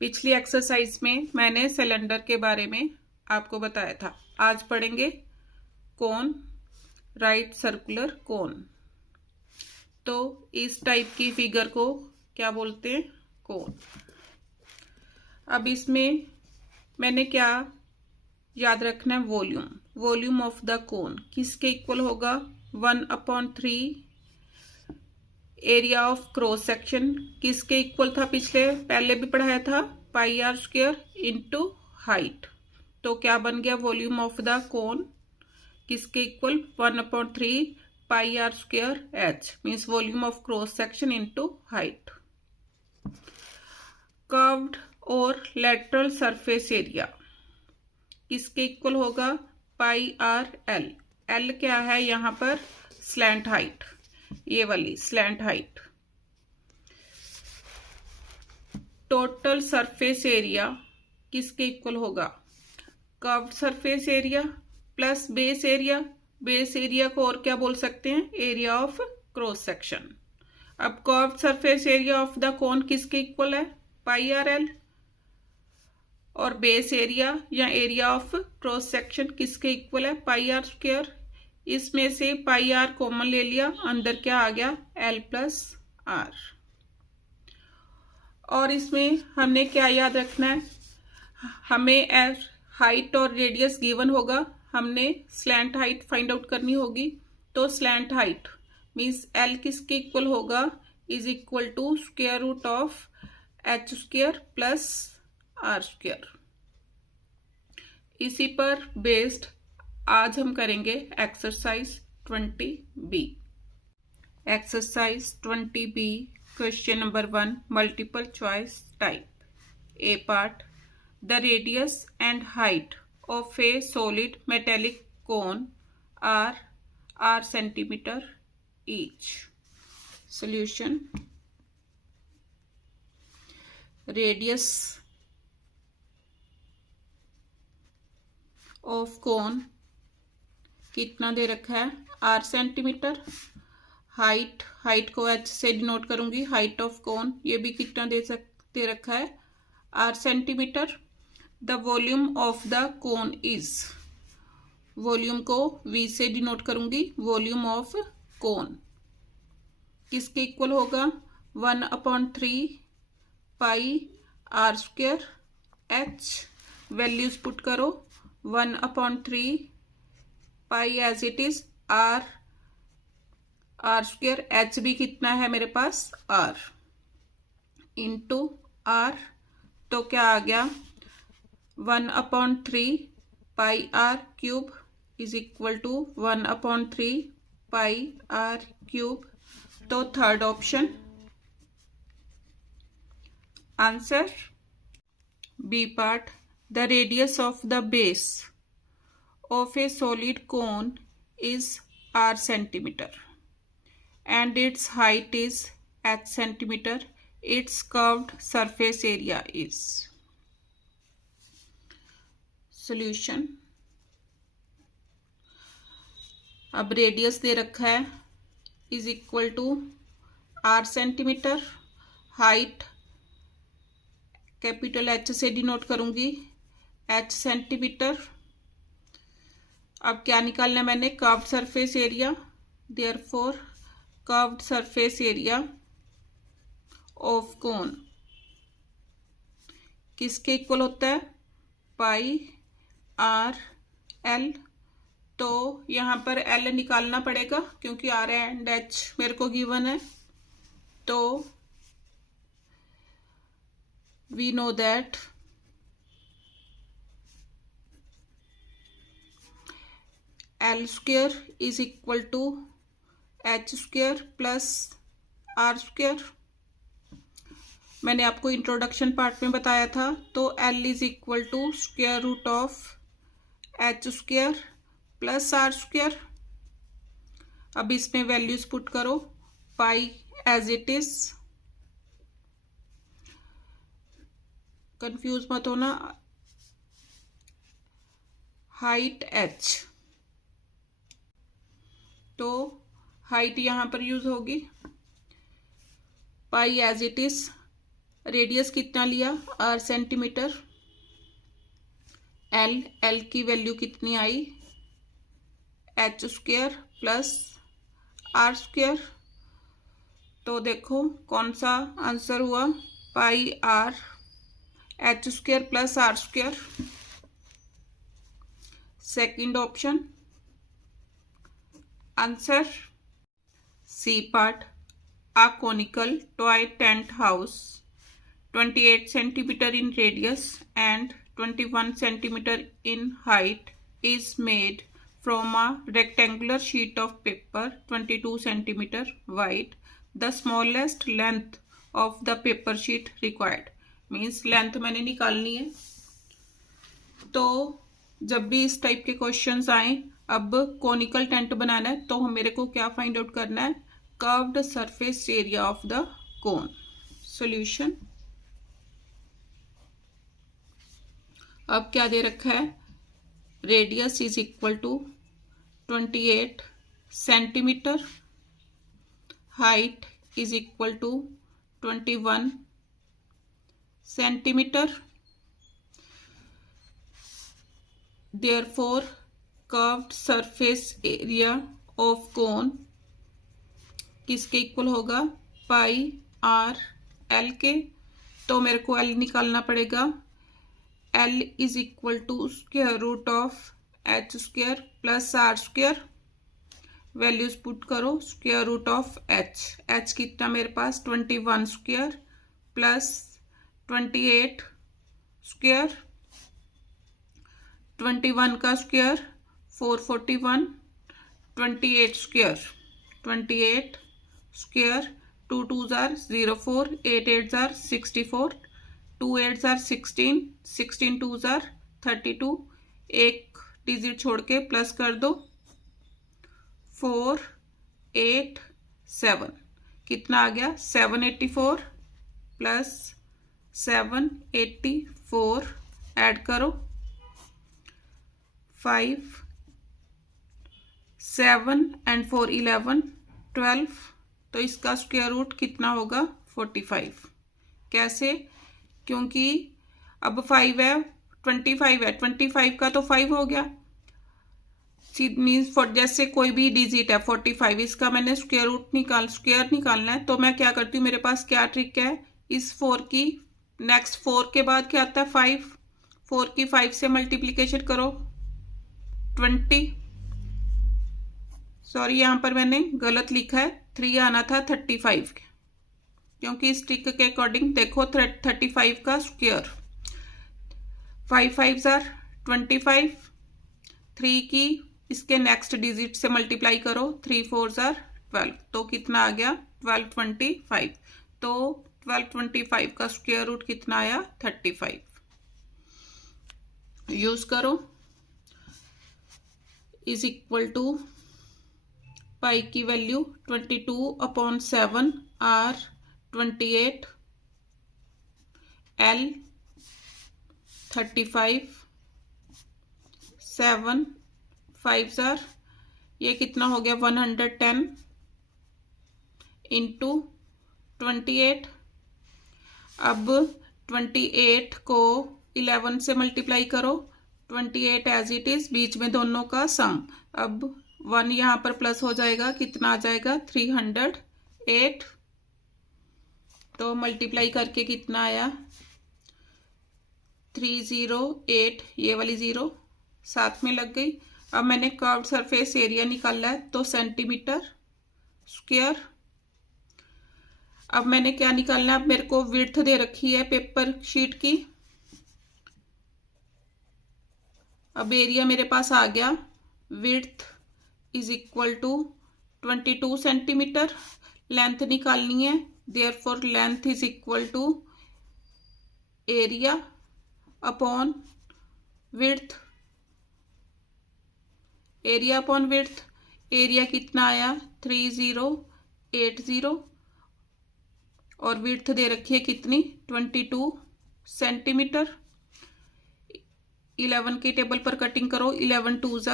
पिछली एक्सरसाइज में मैंने सिलेंडर के बारे में आपको बताया था। आज पढ़ेंगे कोन, राइट सर्कुलर कोन। तो इस टाइप की फिगर को क्या बोलते हैं? कोन। अब इसमें मैंने क्या याद रखना है? Volume. Volume of the cone किसके इक्वल होगा? 1/3 एरिया ऑफ क्रॉस सेक्शन किसके इक्वल था? पहले भी पढ़ाया था, pi are square into height. तो क्या बन गया वॉल्यूम ऑफ द कोन? किसके equal? 1/3 pi are square h, means volume of cross section into height. Curved और लेटरल सरफेस एरिया किसके इक्वल होगा? Pi R L. एल क्या है यहाँ पर? स्लैंट हाइट, ये वाली slant height. Total surface area किसके इक्वल होगा? Curved surface area plus base area. Base area को और क्या बोल सकते हैं? Area of cross section. अब curved surface area of the cone किसके इक्वल है? Pi are L. और बेस एरिया या एरिया ऑफ क्रॉस सेक्शन किसके इक्वल है? Pi are square. इसमें से पाई आर कॉमन ले लिया, अंदर क्या आ गया? L plus r. और इसमें हमने क्या याद रखना है? हमें हाइट और रेडियस गिवन होगा, हमने स्लैंट हाइट फाइंड आउट करनी होगी। तो स्लैंट हाइट मीन्स एल किसके इक्वल होगा? Is equal to square root of h square plus r square. इसी पर बेस्ड आज हम करेंगे exercise 20B। Exercise 20B question number 1 multiple choice type. A part, the radius and height of a solid metallic cone are centimetre each. Solution. Radius of cone कितना दे रखा है? Are centimetre. Height को h से denote करूंगी। Height of cone ये भी कितना दे रखा है? Are centimetre. The volume of the cone is, volume को वी से डिनोट करूंगी। वॉल्यूम ऑफ कोन किसके इक्वल होगा? 1/3 pi are square H. Values put करो। 1/3 pi as it is R square. H भी कितना है मेरे पास? Are into are. तो क्या आ गया? 1/3 pi r cube is equal to 1/3 pi r cube. तो third option answer. B part, the radius of the base of a solid cone is r centimeter and its height is h centimeter. Its curved surface area is. Solution. अब radius दे रखा है is equal to r centimetre. Height capital h से denote करूंगी, h centimetre. अब क्या निकालना है मैंने? Curved surface area. Therefore curved surface area of cone किसके इक्वल होता है? Pi are L. तो यहाँ पर एल निकालना पड़ेगा क्योंकि आर एंड एच मेरे को गिवन है। तो we know that L square is equal to h square plus r square. मैंने आपको इंट्रोडक्शन पार्ट में बताया था। तो L is equal to square root of h square plus r square. अब इसमें वैल्यूज पुट करो। Pi as it is, confuse मत होना। हाइट एच, तो हाइट यहां पर यूज होगी। Pi as it is radius कितना लिया, r सेंटीमीटर। एल की वैल्यू कितनी आई, h square plus r square. तो देखो कौन सा आंसर हुआ, pi r h square plus r square. Second option answer. C part, a conical toy tent house 28 centimeter in radius and 21 centimeter in height is made from a rectangular sheet of paper 22 centimeter wide. The smallest length of the paper sheet required means length मैंने निकालनी है। तो जब भी इस type के questions आए, अब कोनिकल टेंट बनाना है तो मेरे को क्या फाइंड आउट करना है, curved surface area of the cone. Solution, अब क्या दे रखा है, radius is equal to 28 centimetre, height is equal to 21 centimetre. Therefore, curved surface area of cone किसके इक्वल होगा, पाई आर एल के। तो मेरे को एल निकालना पड़ेगा, L is equal to square root of h square plus r square. Values put करो, square root of h कितना मेरे पास 21 स्क्वायर प्लस 28 स्क्वायर, 21 का square 441, 28 square 28 square, 2 2s are 04, 8 8s are 64, 2 8s are 16, 16 2s are 32, एक digit छोड़ के plus कर दो, 4 8 7, कितना आ गया 784 प्लस 784, ऐड करो 5 7 and 4 11 12, तो इसका स्क्वायर रूट कितना होगा 45। कैसे, क्योंकि अब 5 है 25 है, 25 का तो 5 हो गया, मीन्स जैसे कोई भी डिजिट है 45, इसका मैंने स्क्वायर निकालना है। तो मैं क्या करती हूँ, मेरे पास क्या ट्रिक है, इस 4 की नेक्स्ट 4 के बाद क्या आता है 5, 4 की 5 से मल्टीप्लीकेशन करो 20, सॉरी यहाँ पर मैंने गलत लिखा है, 3 आना था 35, क्योंकि इस ट्रिक के अकॉर्डिंग देखो 35 का स्क्वायर, 5 5s are 25, 3 की इसके नेक्स्ट डिजिट से मल्टीप्लाई करो, 3 4s are 12, तो कितना आ गया 1225। तो 1225 का स्क्वायर रूट कितना आया 35। यूज करो, इज इक्वल टू पाई की value 22/7 are 28, L 35, 7 5s are, ये कितना हो गया 110 इंटू 28। अब 28 को 11 से मल्टीप्लाई करो, 28 एज इट इज, बीच में दोनों का सम। अब 1 यहाँ पर प्लस हो जाएगा, कितना आ जाएगा 308, तो मल्टीप्लाई करके कितना आया 308, ये वाली 0 साथ में लग गई। अब मैंने कर्व्ड सरफेस एरिया निकाला है, तो सेंटीमीटर स्क्वायर। अब मैंने क्या निकालना है, अब मेरे को विड्थ दे रखी है पेपर शीट की। अब एरिया मेरे पास आ गया, width is equal to 22 centimetre, length निकालनी है, therefore length is equal to area upon width, area upon width. Area कितना आया 3080, और विड्थ दे रखी है कितनी 22 सेंटीमीटर। 11 की टेबल पर कटिंग करो, 11 2s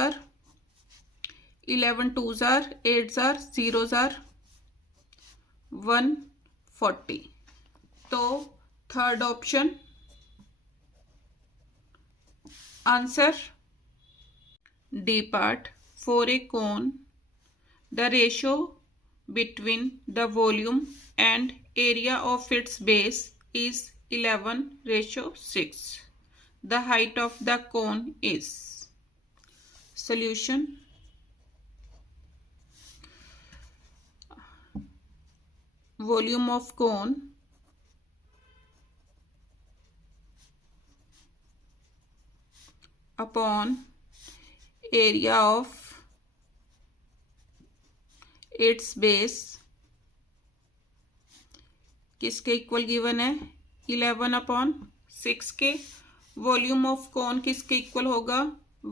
are 8s are 0s are 140, तो third option answer D part. For a cone the ratio between the volume and area of its base is 11:6. The height of the cone is. Solution. Volume of cone upon area of its base किसके equal given है 11/6 के. Volume of cone किसके equal होगा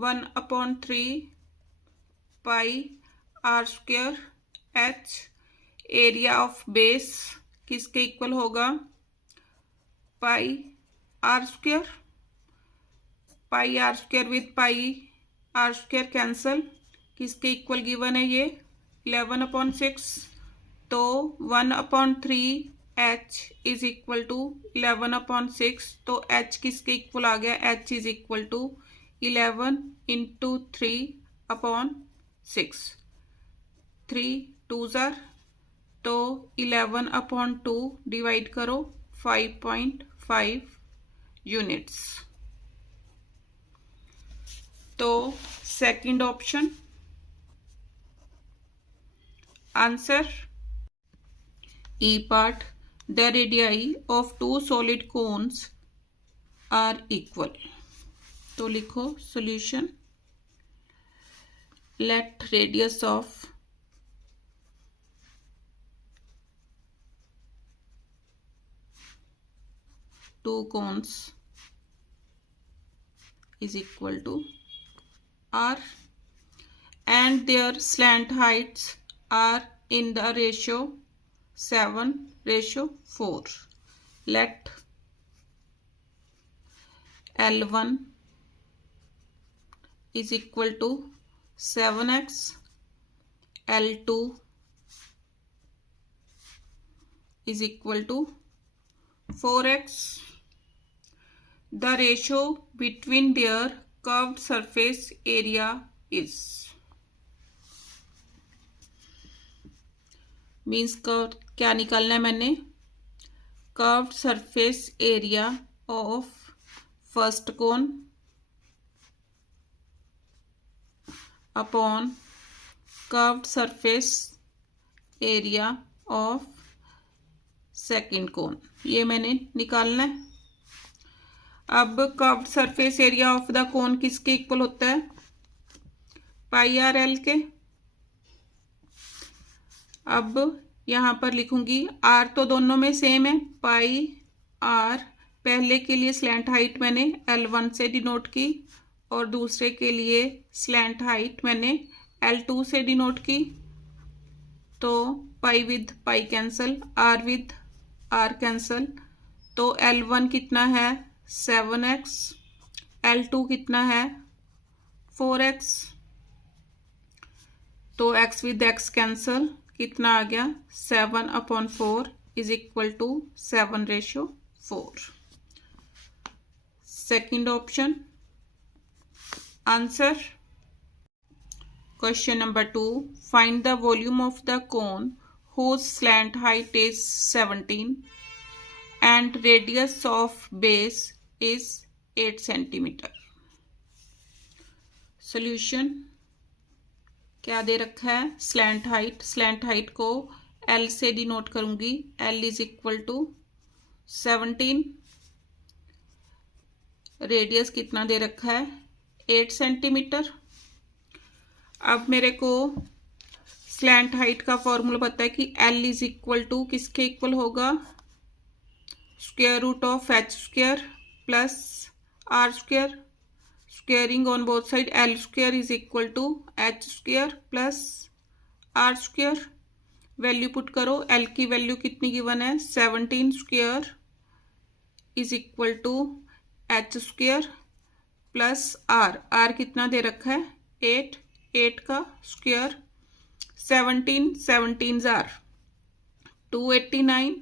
1/3 pi are square h. Area of base किसके equal होगा pi are square. Pi are square with pi are square cancel. किसके equal given है ये 11/6. तो 1/3 h इज इक्वल टू 11/6. तो h किसके इक्वल आ गया h is equal to 11 into 3/6. 3 2s are. तो 11/2 डिवाइड करो 5.5 यूनिट्स. तो second option answer E part. The radii of two solid cones are equal. तो लिखो solution. Let radius of two cones is equal to r and their slant heights are in the ratio 7:4. Let L1 is equal to 7x, L2 is equal to 4x. The ratio between their curved surface area is. Means curve क्या निकालना है मैंने curved surface area of first cone upon curved surface area of second cone. ये मैंने निकालना है. अब curved surface area of the cone किसके इक्वल होता है पाई आर एल के. अब यहाँ पर लिखूंगी आर तो दोनों में सेम है पाई आर. पहले के लिए स्लैंट हाइट मैंने L1 से डिनोट की और दूसरे के लिए स्लैंट हाइट मैंने L2 से डिनोट की. तो pi with pi cancel, r with r cancel. तो L1 कितना है 7x, L2 कितना है 4x. तो x विद x कैंसल. कितना आ गया 7/4 is equal to 7:4. Second option answer. Question number 2. Find the volume of the cone whose slant height is 17 and radius of base is 8 centimeter. Solution. क्या दे रखा है स्लैंट हाइट. स्लैंट हाइट को L से denote करूंगी. L is equal to 17. Radius कितना दे रखा है 8 सेंटीमीटर. अब मेरे को स्लैंट हाइट का फॉर्मूला पता है कि L इज इक्वल टू किसके इक्वल होगा square root of h square plus r square. Squaring on both side L square is equal to h square plus r square. Value put करो. L की value कितनी given है 17 square is equal to h square plus r कितना दे रखा है 8. 8 का square 17 are 289.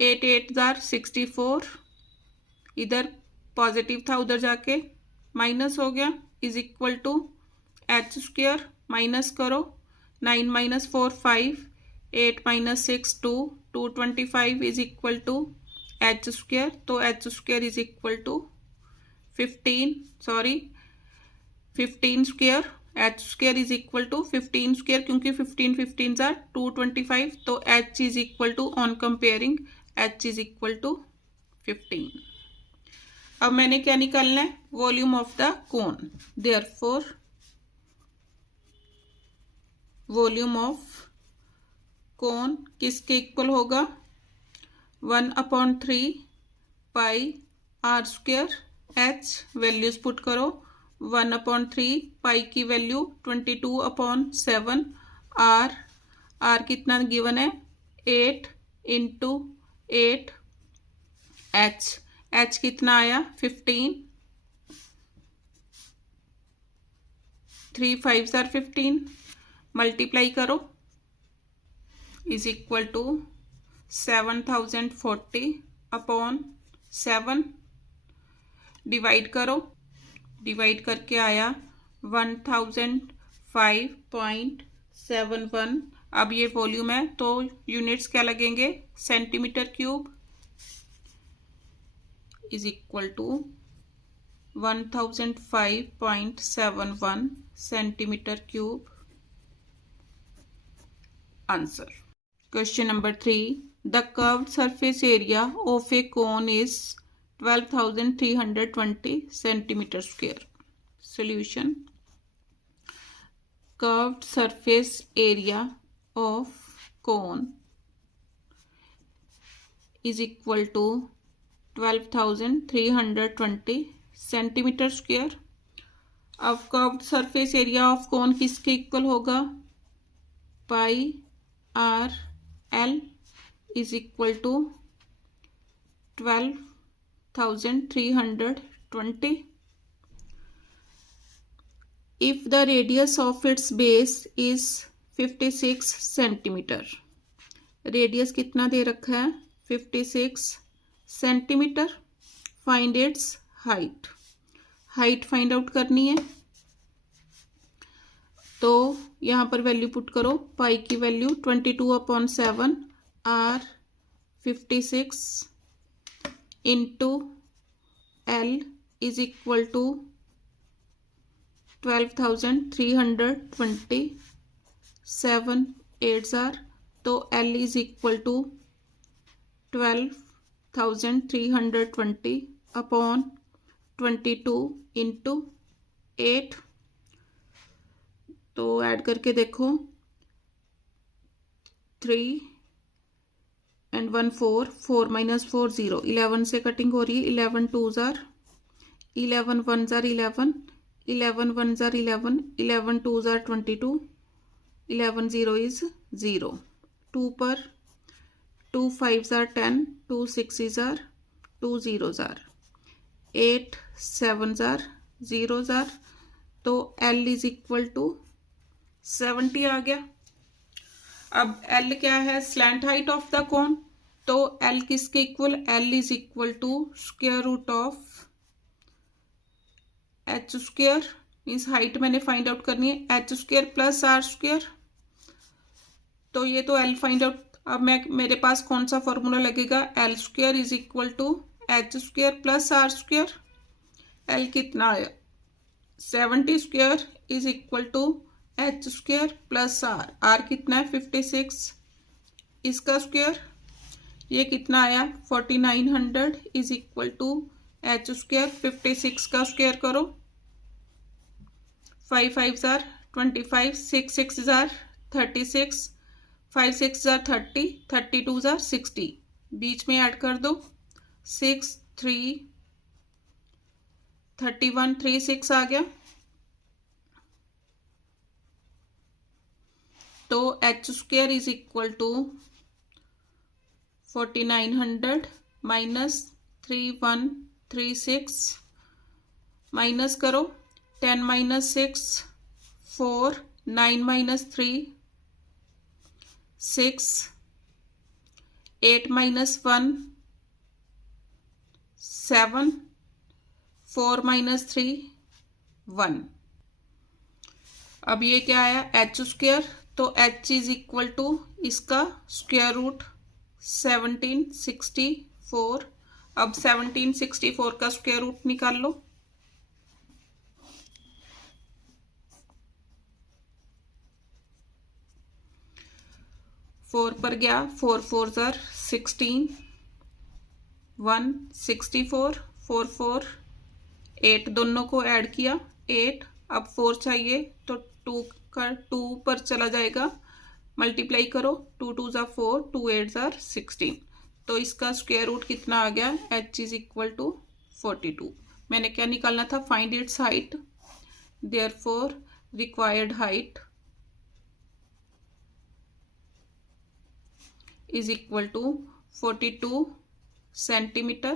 8 8 are 64. इधर पॉजिटिव था, उधर जाके माइनस हो गया, is equal to h square, minus करो, 9 minus 4 5, 8 minus 6 2, 225 is equal to h square, तो h square is equal to 15 square, h square is equal to 15 square, क्योंकि 15 15 जार 225, तो h is equal to, on comparing, h is equal to 15। अब मैंने क्या निकालना है, volume of the cone, therefore volume of cone किसके इक्वल होगा, 1/3 pi are square H, values put करो, 1/3 पाई की वैल्यू 22/7, आर कितना गिवन है 8 इंटू 8, एच कितना आया 15, 3 5 आर 15, मल्टीप्लाई करो, इज इक्वल टू 7040/7, डिवाइड करो, डिवाइड करके आया 1005.71। अब ये वॉल्यूम है तो यूनिट्स क्या लगेंगे, centimetre cube, is equal to 1005.71 centimetre cube. Answer question number 3, the curved surface area of a cone is 12,320 centimeter square. Solution: curved surface area of cone is equal to 12,320 centimeter square. अब curved surface area of cone किसके equal होगा, pi are l is equal to 12,320. If the radius of its base is 56 centimetre, radius कितना दे रखा है 56 centimetre, find its height, height find out करनी है, तो यहाँ पर वैल्यू पुट करो, पाई की value 22/7, r 56 into l is equal to 12,320, 7 8 r, तो L is equal to 12,320 upon 22 into 8, तो ऐड करके देखो 3 and 1 4, 4 minus 4 0, 11 से कटिंग हो रही है, 11 2s are 11 1s are 11, 11 1s are 11, 11 2s are 22, 11 0 is 0, 2 पर 2 5s are 10, 2 6s are 2 0s are 8, 7s are 0s are, तो L इज इक्वल टू 70 आ गया। अब L क्या है, slant height of the cone, तो L किसके equal, L is equal to square root of h square, means height मैंने find out करनी है, h square plus r square, तो ये तो L फाइंड आउट। अब मेरे पास कौन सा फॉर्मूला लगेगा, L square is equal to h square plus r square, L कितना आया 70 square is equal to h square plus r, r कितना है 56, इसका स्क्वायर ये कितना आया 4900 is equal to h square 56 का स्क्वायर करो, 5 5s are 25, 6 6s are 36, 5 6s are 30, 32s are 60, बीच में ऐड कर दो 6 3 31 3 6 आ गया, तो h square is equal to 4900 minus 3136, minus करो 10 माइनस 6 4, 9 माइनस 3 6, 8 माइनस 1 7, 4 माइनस 3 1। अब ये क्या आया एच स्क्वायर, तो एच इज इक्वल टू इसका स्क्वायर रूट 1764। अब 1764 का स्क्वायर रूट निकाल लो। फोर पर गया, 4 4 ज़र 16, 1 64, 4 4 8, दोनों को ऐड किया 8। अब 4 चाहिए तो 2 पर चला जाएगा, मल्टीप्लाई करो, 2 2 ज़ा 4, 2 8 ज़ा 16। तो इसका स्क्वायर रूट कितना आ गया, h इज इक्वल टू 42। मैंने क्या निकालना था, find its height, therefore required height is equal to 42 centimeter.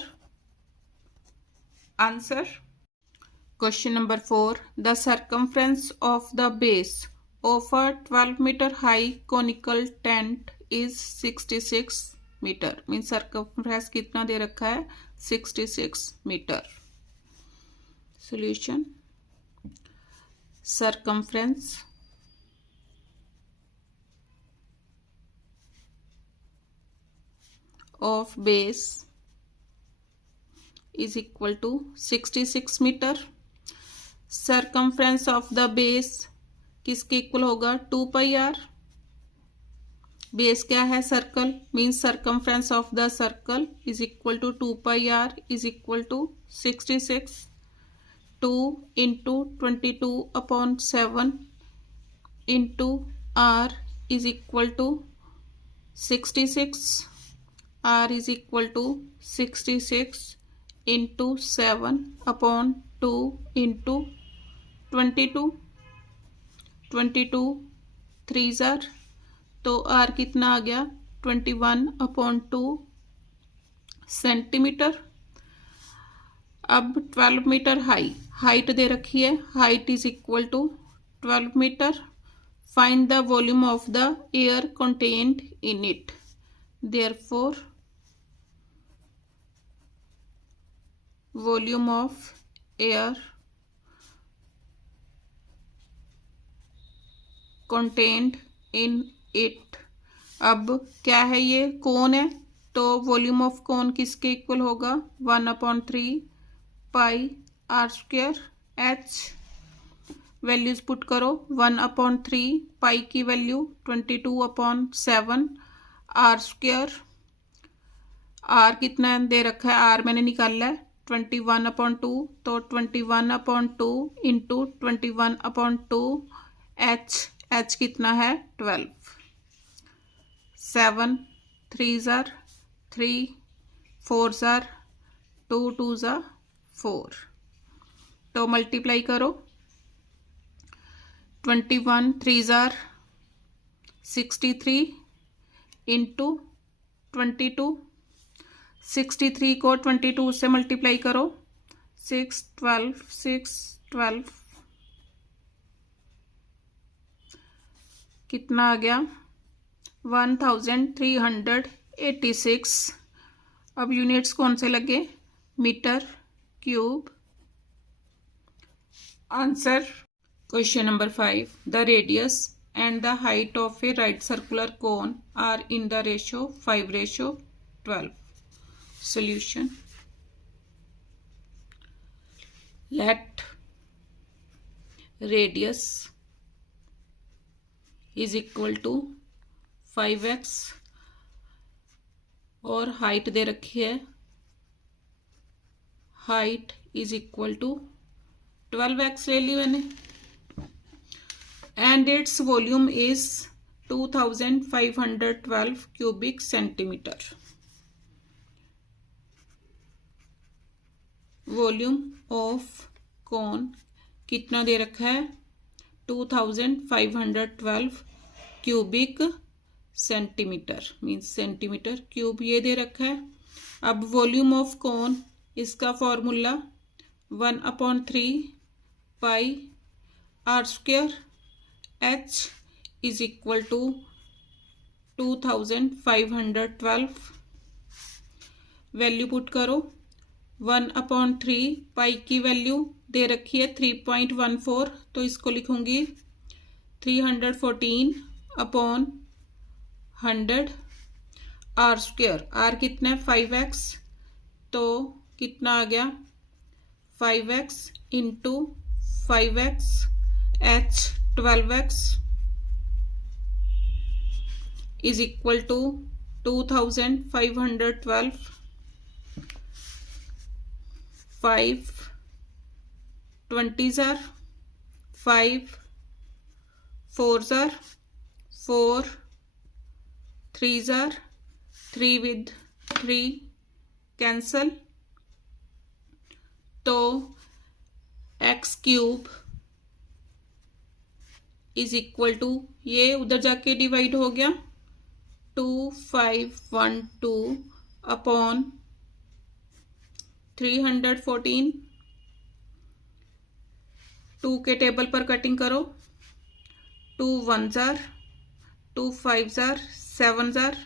Answer. Question number 4. The circumference of the base of a 12-meter high conical tent is 66 meter. Means circumference कितना दे रखा है, 66 meter. Solution. Circumference of base is equal to 66 meter. Circumference of the base किसके equal होगा, 2 pi r। Base क्या है, circle, means circumference of the circle is equal to 2 pi r is equal to 66। 2 into 22/7 into r is equal to 66। r is equal to 66 into 7/2 into 22। 22 3 ज़र, तो r कितना आ गया, 21/2 centimetre. अब 12 metre height दे रखी है, height is equal to 12 metre. Find the volume of the air contained in it, therefore volume of air contained in it. अब क्या है, ये कोन है, तो वॉल्यूम ऑफ कोन किसके इक्वल होगा, 1/3 pi r square h। Values put करो, 1/3 पाई की वैल्यू 22/7 r स्क्वायर। r कितना दे रखा है, r मैंने निकाला है 21/2, तो 21/2 इंटू 21/2 h कितना है 12। 7 3 ज़र 3, 4 ज़र 2, 2 ज़ा 4, तो मल्टीप्लाई करो, 21 3 ज़र 63 इंटू 22। 63 को 22 से मल्टीप्लाई करो, 6 12 6 12 कितना आ गया, 1386। अब यूनिट्स कौन से लगे, metre cube. Answer. Question number 5. The radius and the height of a right circular cone are in the ratio 5:12. Solution. Let radius is equal to 5x और हाइट दे रखी है, height is equal to 12x ले ली मैंने, and its volume is 2512 cubic centimeter. Volume of cone कितना दे रखा है, 2512 cubic centimetre, means centimetre cube ये दे रखा है। अब वॉल्यूम ऑफ कॉन, इसका formula 1/3 pi r square h is equal to 2512। Value put करो, 1/3 पाई की वैल्यू दे रखी है 3.14, तो इसको लिखूंगी 314/100। आर स्क्वायर, आर कितना है 5x, तो कितना आ गया 5x into 5x, h 12x is equal to 2512। 5 20s are 5 4s are 4, 3s are 3 with 3 cancel, तो x cube is equal to, ये उधर जाके डिवाइड हो गया 2512/314। 2 के टेबल पर कटिंग करो, 2 1s are 2 5s are 7s are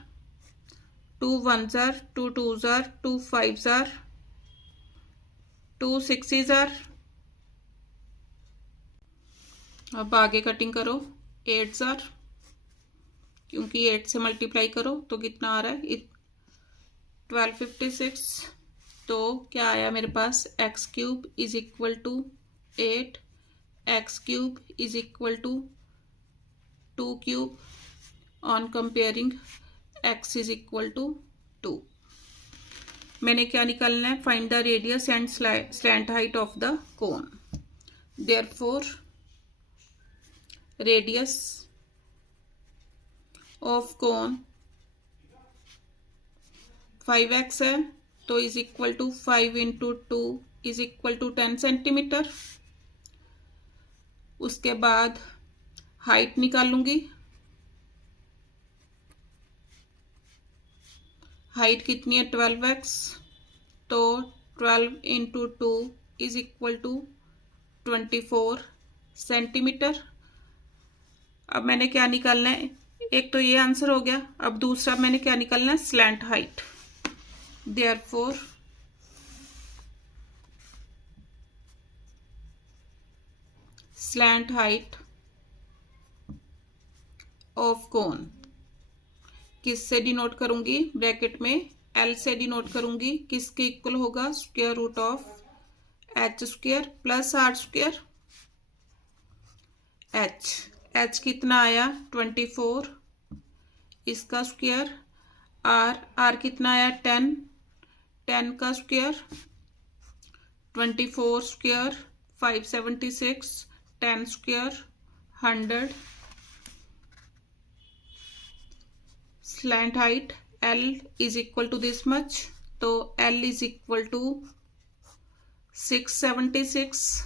2 1s are 2 2s are 2 5s are 2 6s are। अब आगे कटिंग करो, 8s are, क्योंकि 8 से मल्टीप्लाई करो तो कितना आ रहा है 1256। तो क्या आया मेरे पास x cube is equal to 8, x cube is equal to 2 cube. On comparing x is equal to 2। मैंने क्या निकालना है, find the radius and slant height of the cone. Therefore radius of cone 5x है, तो is equal to 5 into 2 is equal to 10 centimetre. उसके बाद height निकालूंगी, height कितनी है 12x, तो 12 इंटू 2 इज इक्वल टू 24 सेंटीमीटर। अब मैंने क्या निकालना है, एक तो ये आंसर हो गया, अब दूसरा मैंने क्या निकालना है slant height. Therefore slant height of cone किससे डिनोट करूंगी, ब्रैकेट में एल से डिनोट करूंगी, किसके इक्वल होगा square root of h square plus r square. H कितना आया 24, इसका स्क्वायर, आर कितना आया 10, 10 का square, 24 square 576, 10 square 100। Slant height L is equal to this much, तो L इज इक्वल टू 676,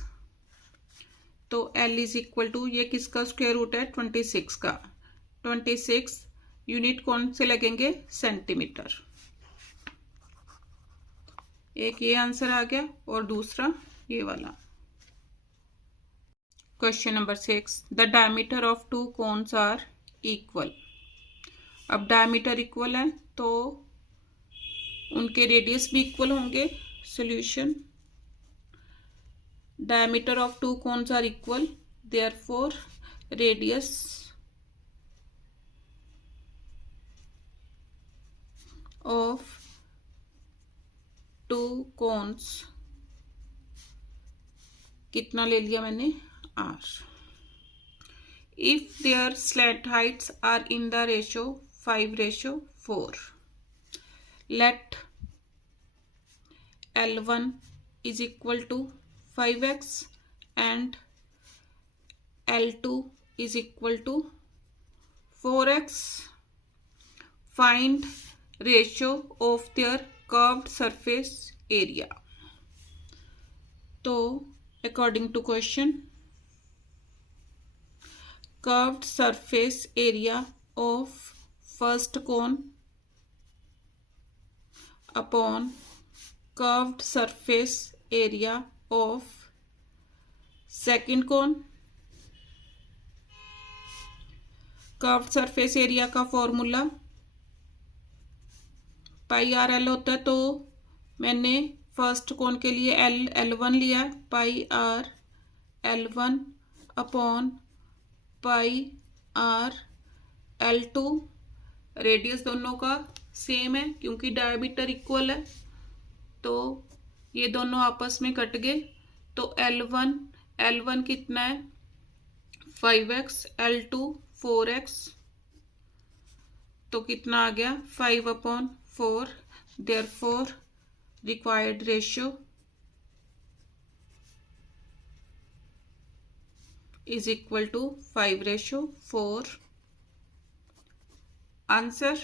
तो L इज इक्वल टू, ये किसका स्क्वायर रूट है 26 का, 26 यूनिट कौन से लगेंगे सेंटीमीटर। एक ये आंसर आ गया और दूसरा ये वाला। Question number 6, the diameter of 2 cones are equal. अब डायमीटर इक्वल है तो उनके रेडियस भी इक्वल होंगे। Solution, diameter of 2 cones are equal, therefore radius of 2 cones कितना ले लिया मैंने r। if their slant heights are in the ratio 5:4, let L1 is equal to 5x and L2 is equal to 4x. Find ratio of their curved surface area. तो according to question, curved surface area of first cone upon curved surface area of second cone. Curved surface area का formula पाई R L होता है, तो मैंने first कोण के लिए L1 लिया है, pi r L1 upon pi r L2। Radius दोनों का सेम है क्योंकि डायमीटर इक्वल है, तो ये दोनों आपस में कट गए। तो L1 कितना है 5x, L2 4x, तो कितना आ गया 5/4। Therefore required ratio is equal to 5/4। Answer